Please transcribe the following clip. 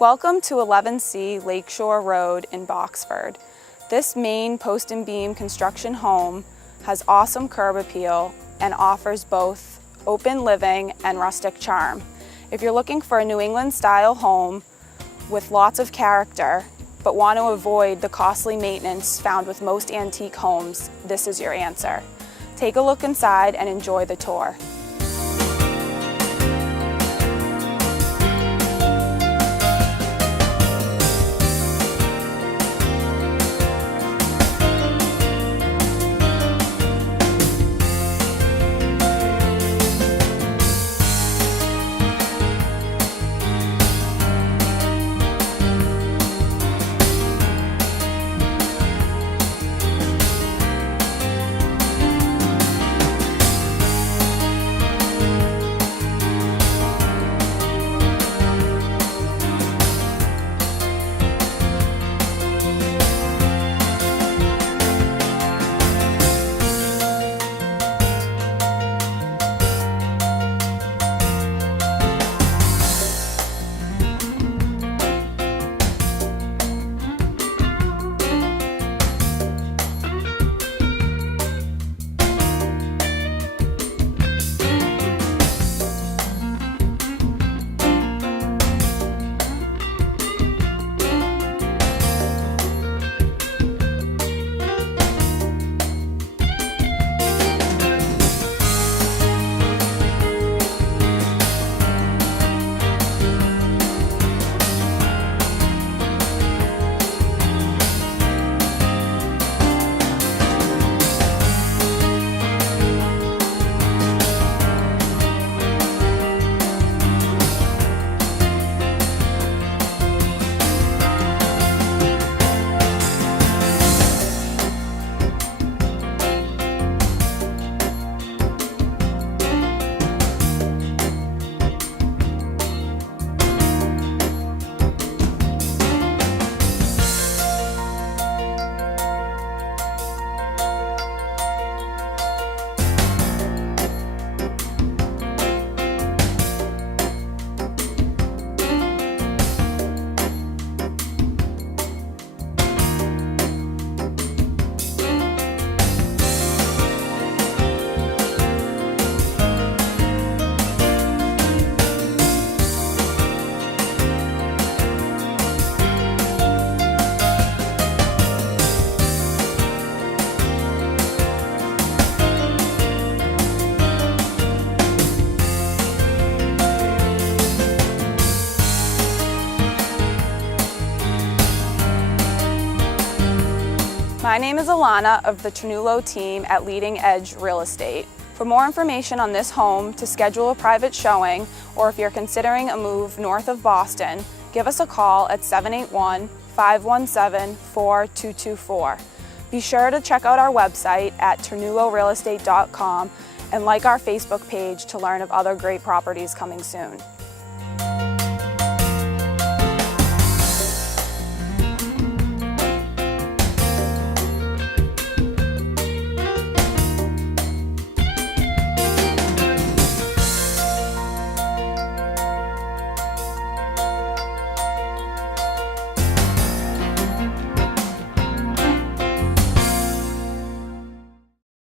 Welcome to 11C Lakeshore Road in Boxford. This main post and beam construction home has awesome curb appeal and offers both open living and rustic charm. If you're looking for a New England style home with lots of character, but want to avoid the costly maintenance found with most antique homes, this is your answer. Take a look inside and enjoy the tour. My name is Alana of the Ternullo team at Leading Edge Real Estate. For more information on this home, to schedule a private showing, or if you're considering a move north of Boston, give us a call at 781-517-4224. Be sure to check out our website at ternullorealestate.com and like our Facebook page to learn of other great properties coming soon.